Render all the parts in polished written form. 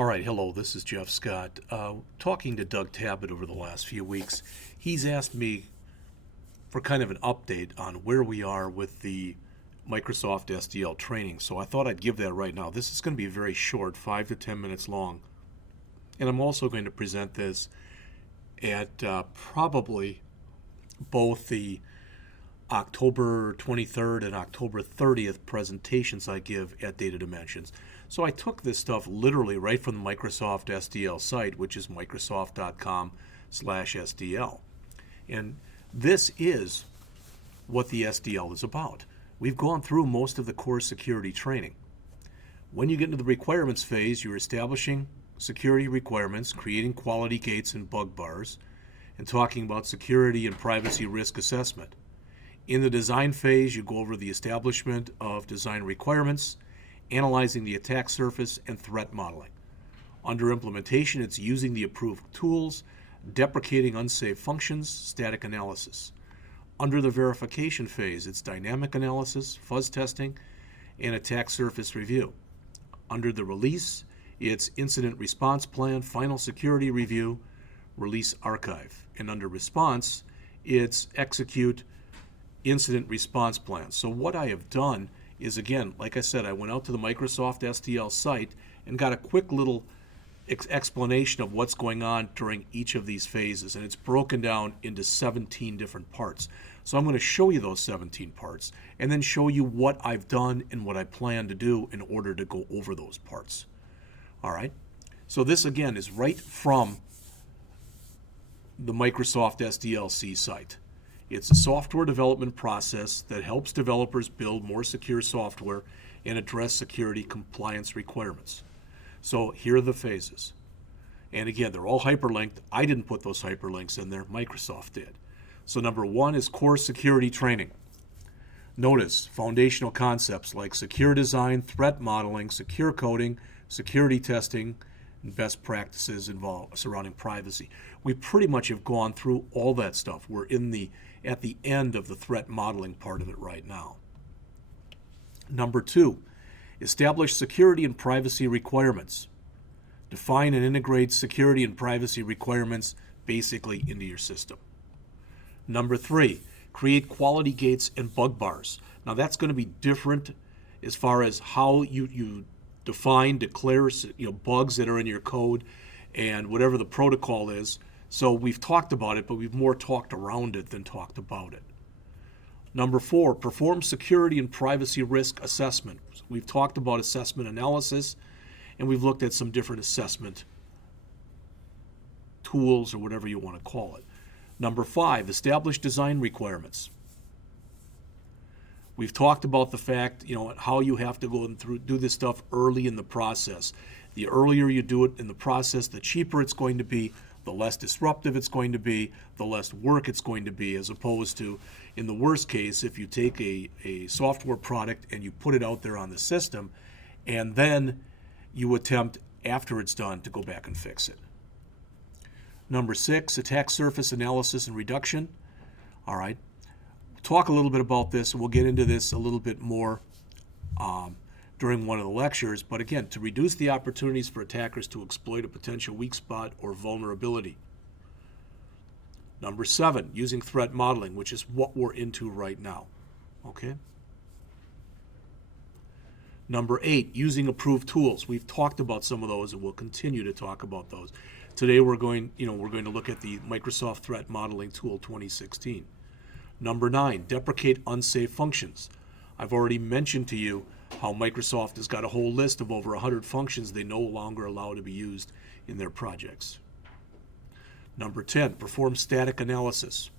All right, hello, this is Jeff Scott. Talking to Doug Tabbitt over the last few weeks, he's asked me for kind of an update on where we are with the Microsoft SDL training. So I thought I'd give that right now. This is going to be very short, 5 to 10 minutes long. And I'm also going to present this at probably both the October 23rd and October 30th presentations I give at Data Dimensions. So I took this stuff literally right from the Microsoft SDL site, which is microsoft.com/SDL. And this is what the SDL is about. We've gone through most of the core security training. When you get into the requirements phase, you're establishing security requirements, creating quality gates and bug bars, and talking about security and privacy risk assessment. In the design phase, you go over the establishment of design requirements, analyzing the attack surface, and threat modeling. Under implementation, it's using the approved tools, deprecating unsafe functions, static analysis. Under the verification phase, it's dynamic analysis, fuzz testing, and attack surface review. Under the release, it's incident response plan, final security review, release archive. And under response, it's execute incident response plan. So what I have done is, again, like I said, I went out to the Microsoft SDL site and got a quick little explanation of what's going on during each of these phases, and it's broken down into 17 different parts. So I'm going to show you those 17 parts and then show you what I've done and what I plan to do in order to go over those parts. All right? So this, again, is right from the Microsoft SDLC site. It's a software development process that helps developers build more secure software and address security compliance requirements. So here are the phases. And again, they're all hyperlinked. I didn't put those hyperlinks in there. Microsoft did. So number 1 is core security training. Notice foundational concepts like secure design, threat modeling, secure coding, security testing, and best practices involved surrounding privacy. We pretty much have gone through all that stuff. We're at the end of the threat modeling part of it right now. Number 2, establish security and privacy requirements. Define and integrate security and privacy requirements basically into your system. Number 3, create quality gates and bug bars. Now that's going to be different as far as how you define, declare bugs that are in your code and whatever the protocol is. So we've talked about it, but we've more talked around it than talked about it. Number 4, perform security and privacy risk assessment. We've talked about assessment analysis, and we've looked at some different assessment tools or whatever you want to call it. Number 5, establish design requirements. We've talked about the fact, how you have to go through do this stuff early in the process. The earlier you do it in the process, the cheaper it's going to be, the less disruptive it's going to be, the less work it's going to be, as opposed to, in the worst case, if you take a software product and you put it out there on the system, and then you attempt, after it's done, to go back and fix it. Number 6, attack surface analysis and reduction. All right. Talk a little bit about this, and we'll get into this a little bit more during one of the lectures, but again, to reduce the opportunities for attackers to exploit a potential weak spot or vulnerability. Number 7, using threat modeling, which is what we're into right now. Okay? Number 8, using approved tools. We've talked about some of those, and we'll continue to talk about those. Today we're going to look at the Microsoft Threat Modeling Tool 2016. Number 9, deprecate unsafe functions. I've already mentioned to you how Microsoft has got a whole list of over 100 functions they no longer allow to be used in their projects. Number 10, perform static analysis.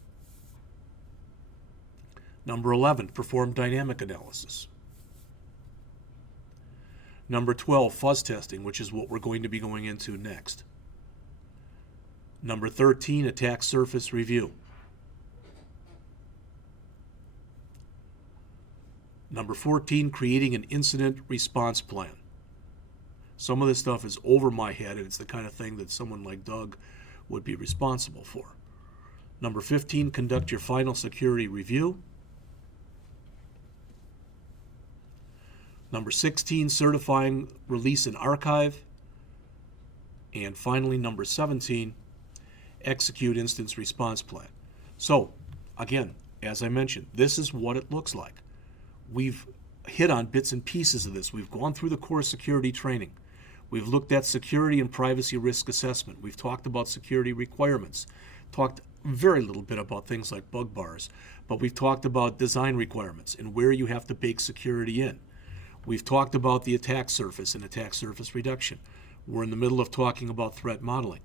Number 11, perform dynamic analysis. Number 12, fuzz testing, which is what we're going to be going into next. Number 13, attack surface review. Number 14, creating an incident response plan. Some of this stuff is over my head, and it's the kind of thing that someone like Doug would be responsible for. Number 15, conduct your final security review. Number 16, certifying release and archive. And finally, number 17, execute instance response plan. So, again, as I mentioned, this is what it looks like. We've hit on bits and pieces of this. We've gone through the core security training. We've looked at security and privacy risk assessment. We've talked about security requirements. Talked very little bit about things like bug bars, but we've talked about design requirements and where you have to bake security in. We've talked about the attack surface and attack surface reduction. We're in the middle of talking about threat modeling.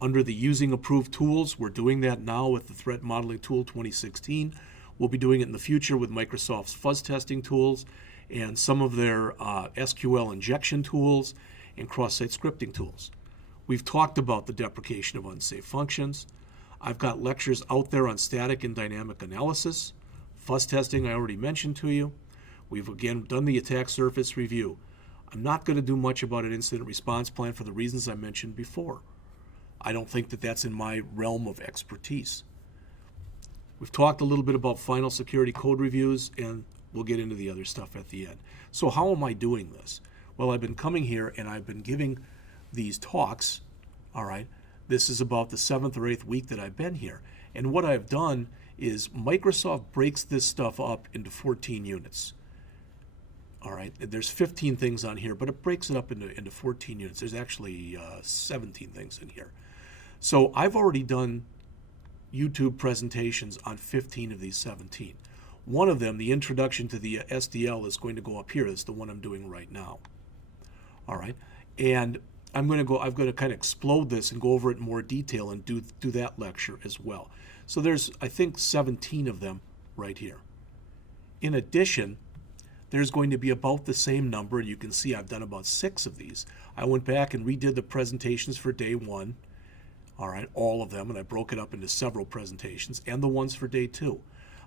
Under the using approved tools, we're doing that now with the Threat Modeling Tool 2016. We'll be doing it in the future with Microsoft's Fuzz Testing tools and some of their SQL injection tools and cross-site scripting tools. We've talked about the deprecation of unsafe functions. I've got lectures out there on static and dynamic analysis. Fuzz testing I already mentioned to you. We've again done the attack surface review. I'm not going to do much about an incident response plan for the reasons I mentioned before. I don't think that that's in my realm of expertise. We've talked a little bit about final security code reviews, and we'll get into the other stuff at the end. So how am I doing this? Well, I've been coming here and I've been giving these talks, all right? This is about the 7th or 8th week that I've been here. And what I've done is Microsoft breaks this stuff up into 14 units. All right, there's 15 things on here, but it breaks it up into 14 units. There's actually 17 things in here. So I've already done YouTube presentations on 15 of these 17. One of them, the introduction to the SDL, is going to go up here. It's the one I'm doing right now. All right, and I'm going to kind of explode this and go over it in more detail and do that lecture as well. So there's, I think, 17 of them right here. In addition, there's going to be about the same number. You can see I've done about 6 of these. I went back and redid the presentations for day 1, all right, all of them, and I broke it up into several presentations, and the ones for day 2.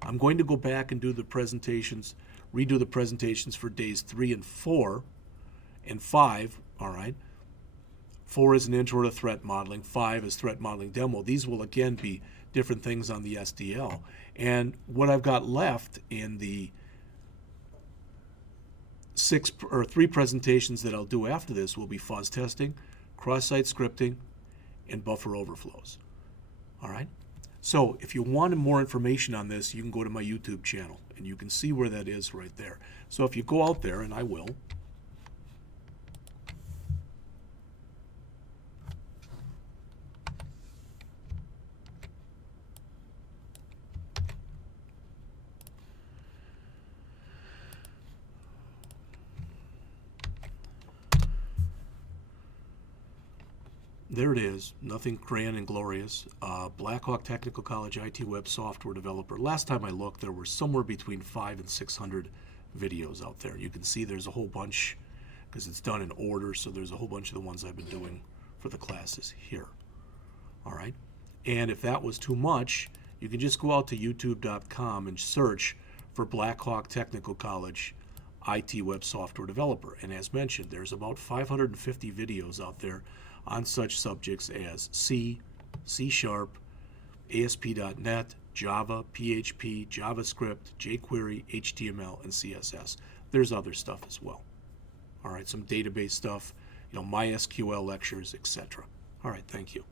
I'm going to go back and do the presentations, redo the presentations for days 3 and 4 and 5, all right. 4 is an intro to threat modeling, 5 is threat modeling demo. These will again be different things on the SDL. And what I've got left in the 3 presentations that I'll do after this will be fuzz testing, cross-site scripting, and buffer overflows. All right? So if you wanted more information on this, you can go to my YouTube channel, and you can see where that is right there. So if you go out there, and I will, there it is, nothing grand and glorious. Blackhawk Technical College IT Web Software Developer. Last time I looked, there were somewhere between 500 and 600 videos out there. You can see there's a whole bunch, because it's done in order, so there's a whole bunch of the ones I've been doing for the classes here. All right? And if that was too much, you can just go out to youtube.com and search for Blackhawk Technical College IT Web Software Developer. And as mentioned, there's about 550 videos out there on such subjects as C, C#, ASP.NET, Java, PHP, JavaScript, jQuery, HTML, and CSS. There's other stuff as well. All right, some database stuff, MySQL lectures, etc. All right, thank you.